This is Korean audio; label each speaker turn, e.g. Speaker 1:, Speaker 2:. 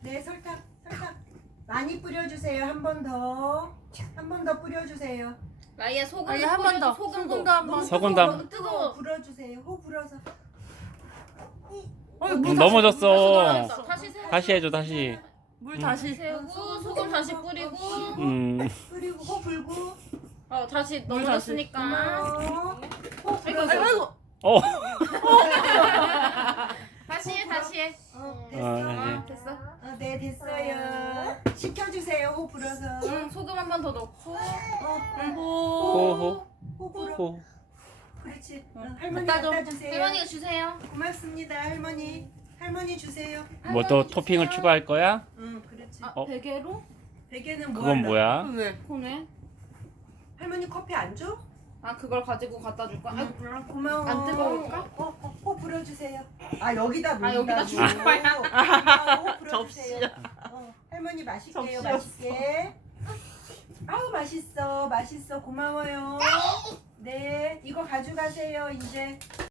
Speaker 1: 네, 설탕. 많이 뿌려주세요. 한 번 더. 한 번 더 뿌려주세요.
Speaker 2: 라이야 소금
Speaker 3: 라이야, 한번 더. 소금도 한 번.
Speaker 1: 너무
Speaker 4: 소금도
Speaker 1: 뜨거워,
Speaker 4: 한
Speaker 1: 너무 뜨거워.
Speaker 2: 뜨거워.
Speaker 1: 불어주세요. 호 불어서.
Speaker 4: 넘어졌어.
Speaker 2: 다시 세우고
Speaker 4: 다시 해줘.
Speaker 3: 물 다시.
Speaker 2: 세우고 소금 다시 뿌리고
Speaker 1: 그리고 호 불고.
Speaker 2: 다시
Speaker 3: 물
Speaker 2: 넣어줬으니까
Speaker 1: 호 불어서.
Speaker 3: 아이고.
Speaker 4: 어.
Speaker 2: 다시 해.
Speaker 1: 됐어.
Speaker 2: 됐어.
Speaker 1: 네, 됐어요. 식혀주세요. 호 불어서.
Speaker 2: 소금 한 번 더 넣고
Speaker 4: 호호.
Speaker 1: 호 불어.
Speaker 4: 호.
Speaker 1: 그렇지. 할머니
Speaker 3: 갖다 줘.
Speaker 1: 갖다 주세요.
Speaker 2: 할머니가 주세요.
Speaker 1: 고맙습니다, 할머니. 할머니 주세요.
Speaker 4: 뭐 또 토핑을 추가할 거야?
Speaker 1: 응, 그렇지.
Speaker 4: 어?
Speaker 2: 베개로?
Speaker 1: 베개는 뭐
Speaker 4: 그건
Speaker 1: 할라?
Speaker 4: 뭐야?
Speaker 3: 왜?
Speaker 2: 코네.
Speaker 1: 할머니 커피 안 줘?
Speaker 2: 그걸 가지고 갖다 줄까?
Speaker 1: 고마워.
Speaker 2: 안 뜨거울까?
Speaker 1: 호 불어주세요. 여기다 놓는다고.
Speaker 2: 여기다 주는 거야?
Speaker 1: 호 불어주세요. 할머니 마실게요.
Speaker 3: 접시
Speaker 1: 맛있게. 아우 맛있어. 고마워요. 네, 이거 가져가세요 이제.